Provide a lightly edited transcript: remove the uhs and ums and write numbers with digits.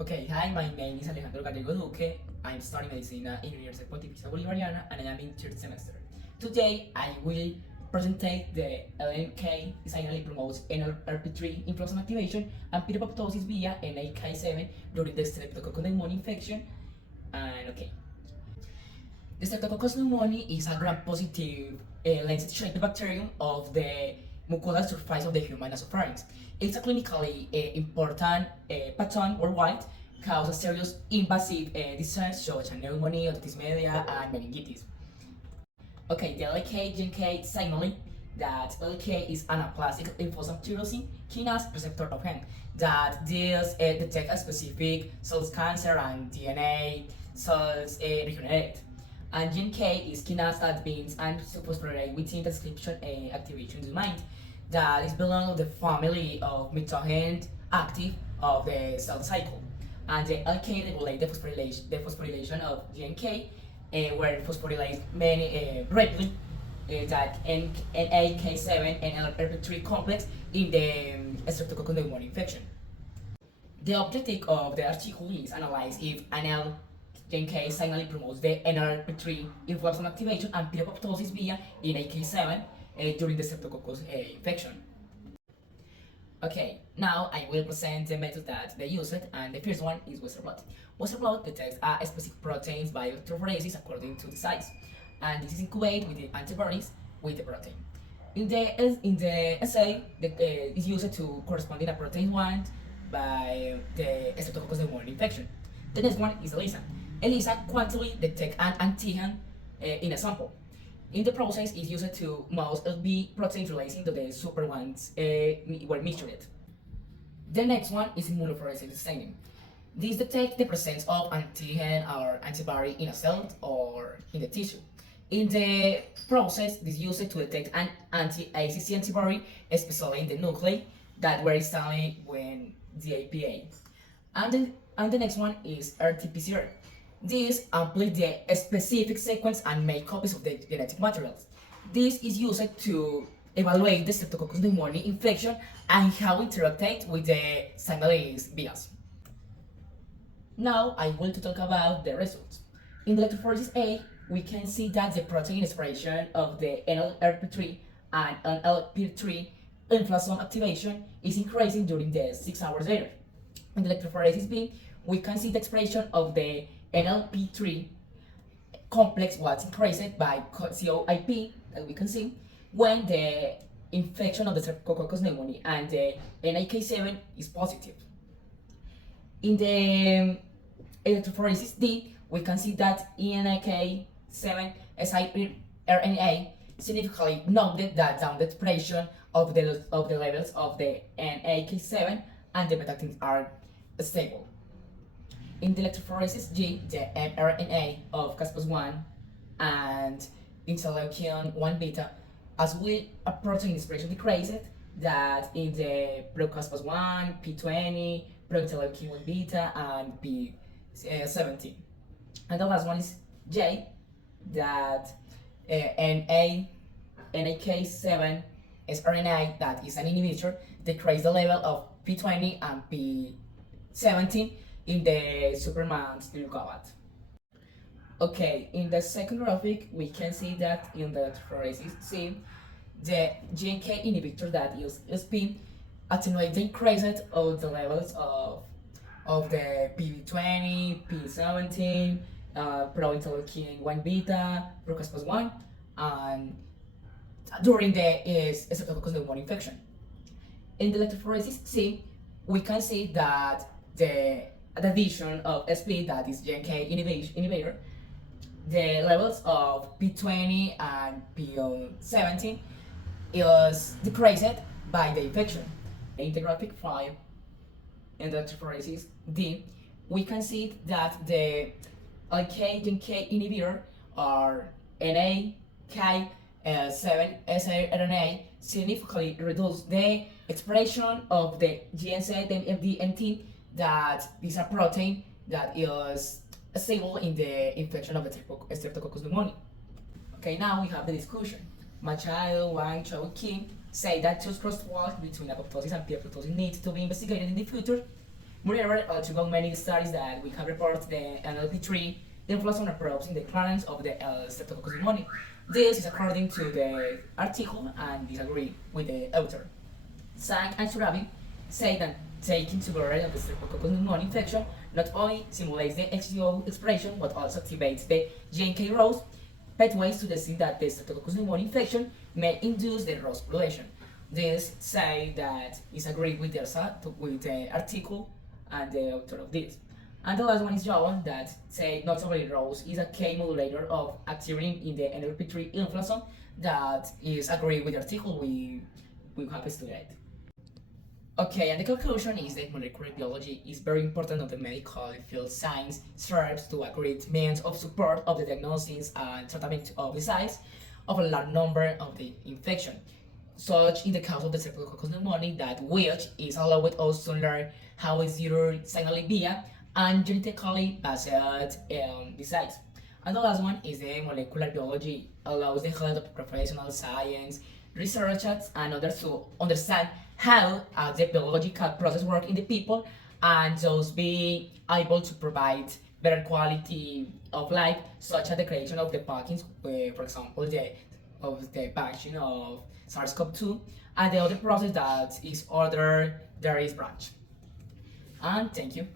Okay, hi, my name is Alejandro Gallego Duque. I'm studying medicine in Universidad Pontificia Bolivariana and I am in third semester. Today, I will present the LNK designally promotes NLRP3 inflorescence activation and pyroptosis via NAK7 during the Streptococcus pneumoniae infection. And okay, the Streptococcus pneumoniae is a gram-positive lancet-shaped bacterium of the mucosal surface of the human nasopharynx. It's a clinically important pathogen worldwide, causes serious invasive disease such as pneumonia, otitis media, and meningitis. Okay, the LK-GNK signaling that LK is anaplastic lymphocyte tyrosine kinase receptor of HEM that deals detect a specific cells cancer and DNA cells regenerate. And GNK is kinase that binds and phosphorylate within the description activation domain that is belong to the family of mitogen active of the cell cycle. And the LK regulate the phosphorylation of GNK where phosphorylase many rapidly that NAK7 and NLRP3 complex in the Streptococcus pneumoniae infection. The objective of the article is analyze if NL-GNK signaling promotes the NLRP3 influxon activation and pyroptosis via NAK7 during the Streptococcus infection. Okay, now I will present the method that they used, and the first one is Western blot. Western blot detects a specific proteins by electrophoresis according to the size, and this is incubated with the antibodies with the protein. In the assay, is used to corresponding a protein one by the Streptococcus pneumoniae infection. The next one is ELISA. ELISA quantitatively detects an antigen in a sample. In the process, it's used to most LB proteins relating to the super ones were measured. The next one is immunofluorescence staining. This detects the presence of antigen or antibody in a cell or in the tissue. In the process, this is used to detect an anti-ACC antibody, especially in the nuclei that were installed when the APA. And the next one is RT-PCR. This amplifies the specific sequence and make copies of the genetic materials. This is used to evaluate the Streptococcus pneumoniae infection and how it interacts with the signalase vias. Now I will to talk about the results. In the electrophoresis A, we can see that the protein expression of the NLRP3 and NLP3 inflammasome activation is increasing during the 6 hours later. In the electrophoresis B, we can see the expression of the NLP3 complex was increased by COIP, that we can see, when the infection of the Streptococcus pneumoniae and the NAK7 is positive. In the electrophoresis D, we can see that NAK7 siRNA significantly noted that down the expression of the levels of the NAK7 and the beta-actins are stable. In the electrophoresis G, the mRNA of Caspase-1 and interleukin 1 beta, as well a protein expression decreased, that in the pro-Caspase-1, P20, pro-interleukin 1 beta, and P17. And the last one is J, that NAK7 sRNA, that is an inhibitor, decrease the level of P20 and P17 in the Superman's glucose. Okay, in the second graphic, we can see that in the electrophoresis C, the GNK inhibitor that use SP attenuate the increase of the levels of the P20, P17, pro-interleukin 1 beta, pro-Caspase-1, and during the Streptococcus pneumoniae infection. In the electrophoresis C, we can see that the addition of SP, that is GNK inhibitor, the levels of P20 and P17 is decreased by the infection. In the graphic 5, in the electrophoresis D, we can see that the LK-GNK inhibitor or NAK7 siRNA significantly reduce the expression of the GNZ-MD-MT, that is a protein that is stable in the infection of the Streptococcus pneumoniae. Okay, now we have the discussion. Machado, Wang, Chow, Kim say that two crosswalks between apoptosis and pyroptosis needs to be investigated in the future. Moreover, although many studies that we have reported the NLP3 influence on approach in the clearance of the Streptococcus pneumoniae. This is according to the article and disagree with the author. Zhang and Shurabi say that taking together of the Streptococcus pneumoniae infection not only simulates the HCO expression but also activates the GNK ROS pathways to see that the Streptococcus pneumoniae infection may induce the ROS population. This say that is agreed with the article and the author of this. And the last one is Joan that say not only ROS is a K modulator of activin in the NLP3 inflammation that is agreed with the article we have studied. Okay, and the conclusion is that molecular biology is very important of the medical field. Science serves to a great means of support of the diagnosis and treatment of disease of a large number of the infection, such in the case of the Streptococcus pneumoniae, that which is allowed us to learn how is your signaling via and genetically based disease. And the last one is the molecular biology allows the help of professional science researchers and others to understand how the biological process works in the people and thus be able to provide better quality of life, such as the creation of the vaccines, for example, the vaccine of SARS-CoV-2, and the other process that is other there is branch. And thank you.